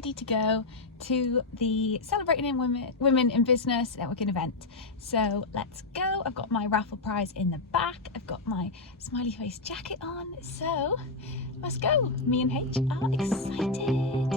ready to go to the Celebrating Women in Business networking event. So let's go. I've got my raffle prize in the back. I've got my smiley face jacket on. So let's go. Me and H are excited.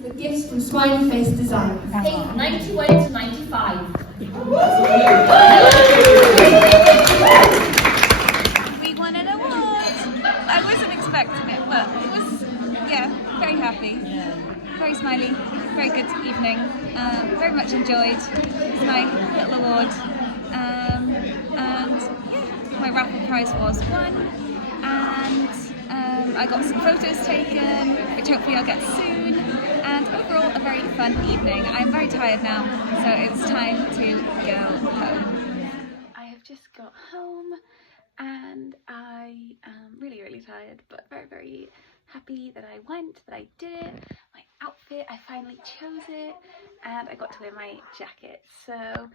The gifts from Smiley Face Design. Page 91 to 95. We won an award. I wasn't expecting it, but it was, yeah, very happy. Very smiley, very good evening. Very much enjoyed. It's my little award. And yeah, my raffle prize was won. And I got some photos taken, which hopefully I'll get soon. And overall, a very fun evening. I'm very tired now, so it's time to go home. I have just got home and I am really, really tired, but very, very happy that I went, that I did it. My outfit, I finally chose it, and I got to wear my jacket. So,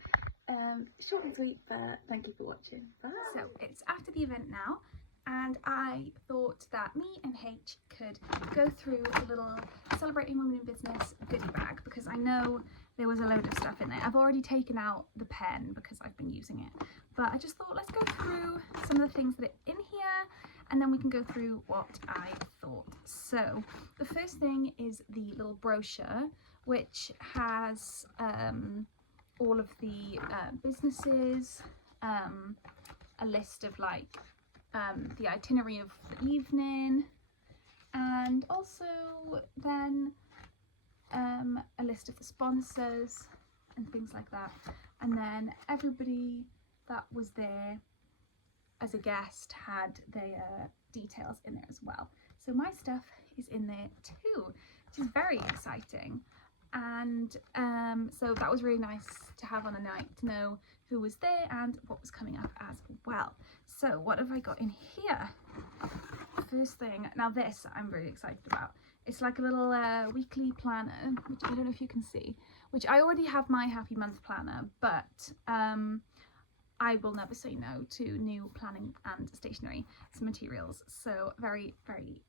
short and sweet, but thank you for watching. Bye. So, it's after the event now. And I thought that me and H could go through a little Celebrating Women in Business goodie bag, because I know there was a load of stuff in there. I've already taken out the pen because I've been using it, but I just thought let's go through some of the things that are in here and then we can go through what I thought. So the first thing is the little brochure, which has all of the businesses, a list of like the itinerary of the evening, and also then a list of the sponsors and things like that, and then everybody that was there as a guest had their details in there as well. So my stuff is in there too, which is very exciting. And so that was really nice to have on a night, to know who was there and what was coming up as well. So what have I got in here? First thing, now this I'm really excited about. It's like a little weekly planner, which I don't know if you can see, which I already have my Happy Month planner, but I will never say no to new planning and stationery materials. So very, very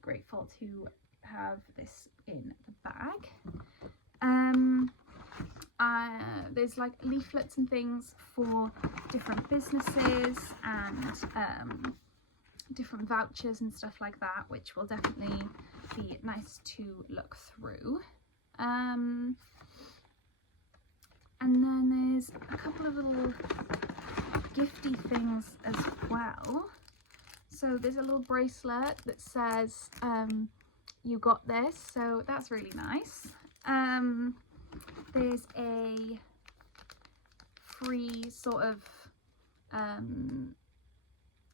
grateful to have this in the bag. There's like leaflets and things for different businesses and different vouchers and stuff like that, which will definitely be nice to look through. And then there's a couple of little gifty things as well. So there's a little bracelet that says you got this, so that's really nice. There's a free sort of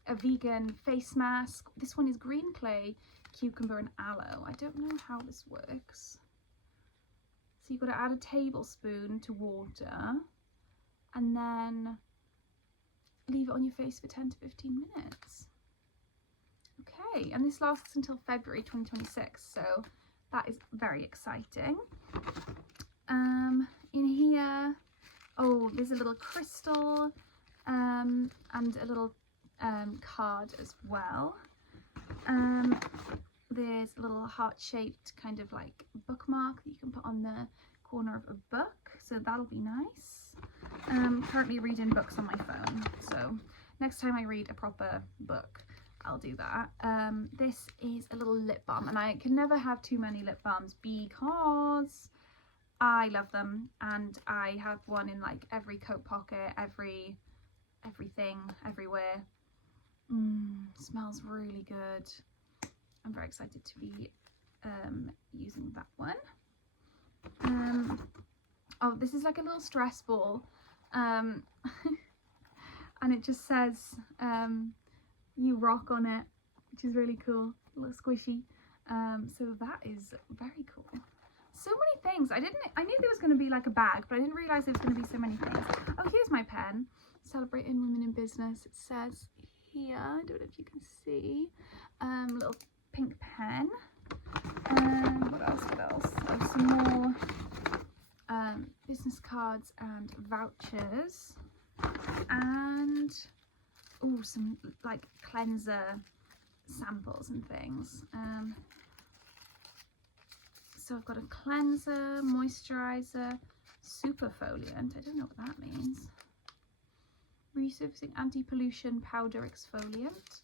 a vegan face mask. This one is green clay, cucumber and aloe. I don't know how this works. So you've got to add a tablespoon to water and then leave it on your face for 10 to 15 minutes. Okay, and this lasts until February 2026, so that is very exciting. In here, oh, there's a little crystal and a little card as well. There's a little heart-shaped kind of like bookmark that you can put on the corner of a book, so that'll be nice. Currently reading books on my phone, so next time I read a proper book I'll do that. This is a little lip balm, and I can never have too many lip balms because I love them, and I have one in like every coat pocket, everything, everywhere. Smells really good. I'm very excited to be using that one. Oh, this is like a little stress ball, and it just says you rock on it, which is really cool. a little squishy. So that is very cool. So many things. I knew there was going to be like a bag, but I didn't realise there was going to be so many things. Oh, here's my pen. Celebrating Women in Business. It says here, I don't know if you can see, little pink pen. What else? Oh, some more business cards and vouchers. And oh, some like cleanser samples and things. So I've got a cleanser, moisturizer, superfoliant, I don't know what that means, resurfacing anti-pollution powder exfoliant,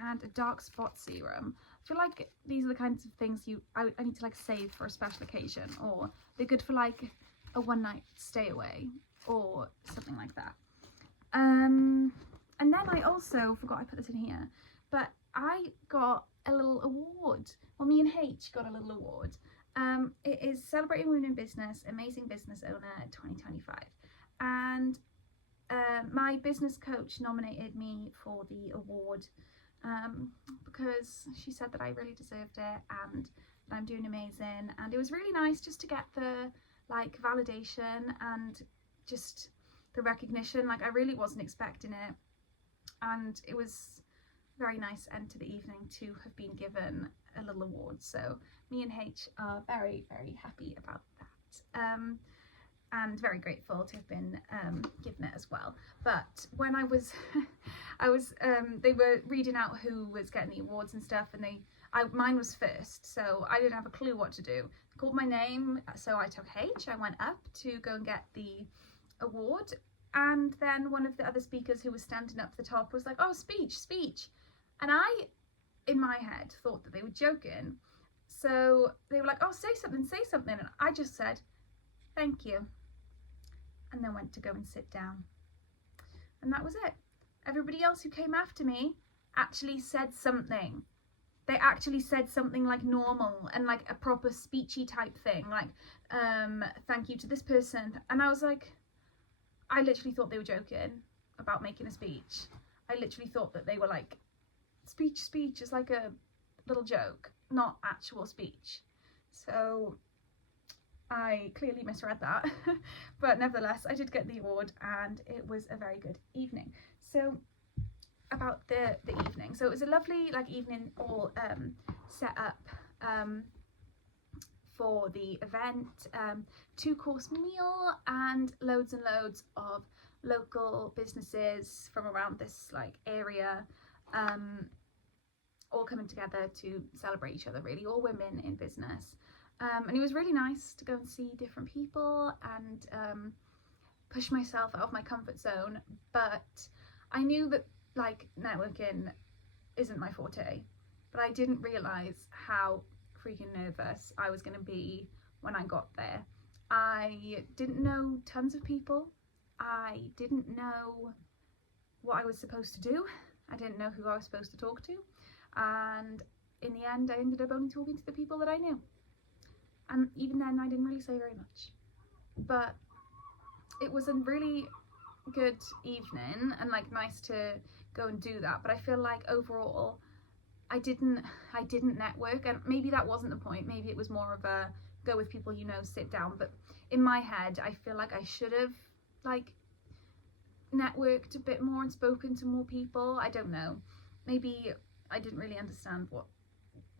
and a dark spot serum. I feel like these are the kinds of things I need to like save for a special occasion, or they're good for like a one night stay away or something like that. And then I also forgot I put this in here, but I got a little award. Well, me and H got a little award. It is Celebrating Women in Business, Amazing Business Owner 2025. And my business coach nominated me for the award because she said that I really deserved it and that I'm doing amazing. And it was really nice just to get the like validation and just the recognition. Like I really wasn't expecting it, and it was very nice end to the evening to have been given a little award. So me and H are very, very happy about that, and very grateful to have been given it as well. But when I was they were reading out who was getting the awards and stuff, and mine was first, so I didn't have a clue what to do. They called my name, so I took H. I went up to go and get the award, and then one of the other speakers who was standing up the top was like, "Oh, speech," and I, in my head, thought that they were joking. So they were like, "Oh, say something," and I just said, "Thank you," and then went to go and sit down. And that was it. Everybody else who came after me actually said something. They actually said something like normal and like a proper speechy type thing, like, "Thank you to this person." And I was like, I literally thought they were joking about making a speech. I literally thought that they were like, speech is like a little joke, not actual speech. So I clearly misread that. But nevertheless, I did get the award, and it was a very good evening. So about the evening, so it was a lovely like evening, all set up for the event, 2-course meal and loads of local businesses from around this like area, all coming together to celebrate each other, really, all women in business. And it was really nice to go and see different people and push myself out of my comfort zone. But I knew that like networking isn't my forte, but I didn't realise how freaking nervous I was going to be when I got there. I didn't know tons of people. I didn't know what I was supposed to do. I didn't know who I was supposed to talk to. And in the end, I ended up only talking to the people that I knew. And even then, I didn't really say very much. But it was a really good evening and like nice to go and do that. But I feel like overall, I didn't network, and maybe that wasn't the point. Maybe it was more of a go with people you know, sit down. But in my head, I feel like I should have like networked a bit more and spoken to more people. I don't know. Maybe I didn't really understand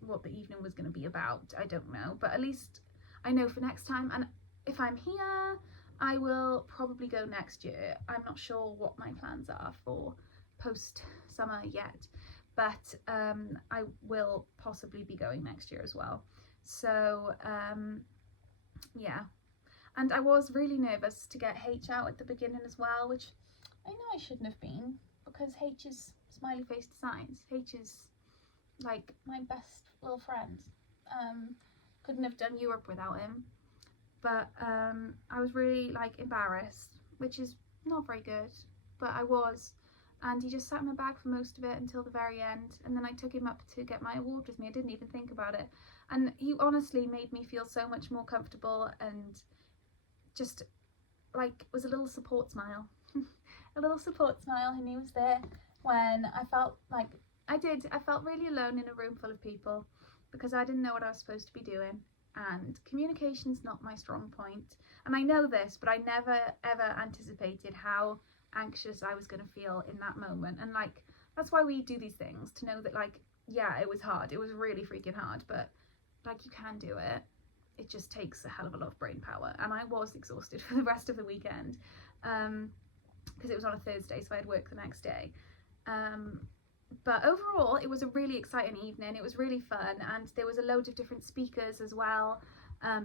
what the evening was going to be about. I don't know. But at least I know for next time. And if I'm here, I will probably go next year. I'm not sure what my plans are for post summer yet, but I will possibly be going next year as well. So yeah, and I was really nervous to get H out at the beginning as well, which I know I shouldn't have been, because H is Smiley Face Designs. H is like my best little friend. Couldn't have done Europe without him. But I was really like embarrassed, which is not very good, but I was. And he just sat in my bag for most of it until the very end, and then I took him up to get my award with me. I didn't even think about it, and he honestly made me feel so much more comfortable, and just like was a little support smile. A little support smile, and he was there when I felt like I felt really alone in a room full of people because I didn't know what I was supposed to be doing, and communication's not my strong point. And I know this, but I never ever anticipated how anxious I was going to feel in that moment. And like, that's why we do these things, to know that like, yeah, it was hard, it was really freaking hard, but like, you can do it. It just takes a hell of a lot of brain power. And I was exhausted for the rest of the weekend because it was on a Thursday, so I had work the next day. But overall, it was a really exciting evening. It was really fun, and there was a load of different speakers as well.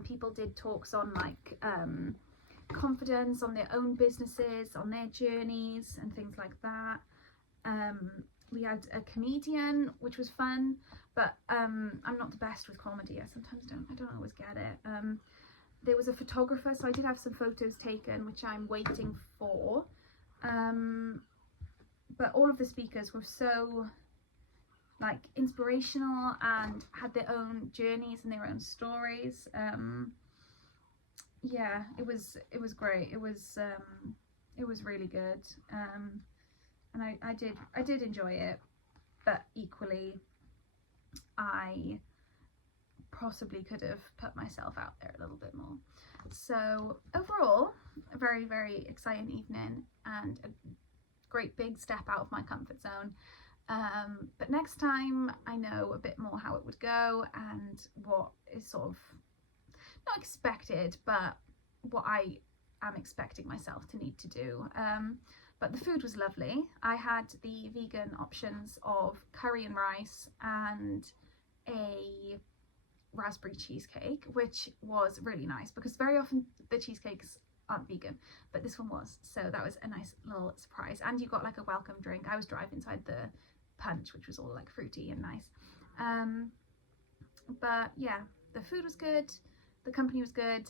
People did talks on like confidence, on their own businesses, on their journeys and things like that. We had a comedian, which was fun, but I'm not the best with comedy. I sometimes don't always get it. There was a photographer, so I did have some photos taken, which I'm waiting for. But all of the speakers were so like inspirational and had their own journeys and their own stories. Yeah, it was great. It was really good. And I did enjoy it, but equally I possibly could have put myself out there a little bit more. So overall, a very, very exciting evening and a great big step out of my comfort zone. But next time I know a bit more how it would go and what is sort of not expected, but what I am expecting myself to need to do. But the food was lovely. I had the vegan options of curry and rice and a raspberry cheesecake, which was really nice because very often the cheesecakes aren't vegan, but this one was, so that was a nice little surprise. And you got like a welcome drink. I was driving inside the punch, which was all like fruity and nice. But yeah, the food was good, the company was good.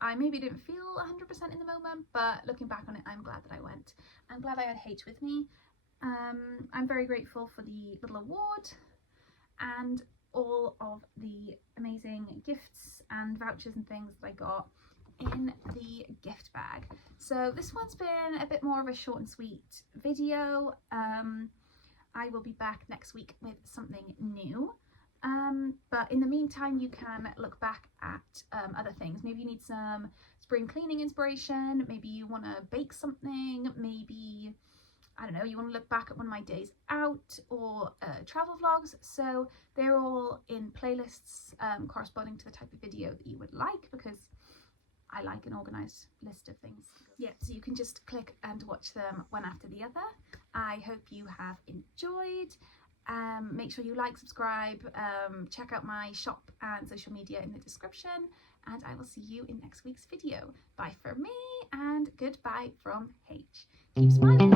I maybe didn't feel 100% in the moment, but looking back on it, I'm glad that I went. I'm glad I had H with me. I'm very grateful for the little award and all of the amazing gifts and vouchers and things that I got in the gift bag. So this one's been a bit more of a short and sweet video. I will be back next week with something new. But in the meantime, you can look back at other things. Maybe you need some spring cleaning inspiration, maybe you want to bake something, maybe, I don't know, you want to look back at one of my days out or travel vlogs. So they're all in playlists corresponding to the type of video that you would like, because I like an organised list of things. Yeah, so you can just click and watch them one after the other. I hope you have enjoyed. Make sure you like, subscribe, check out my shop and social media in the description, and I will see you in next week's video. Bye from me and goodbye from H. Keep smiling.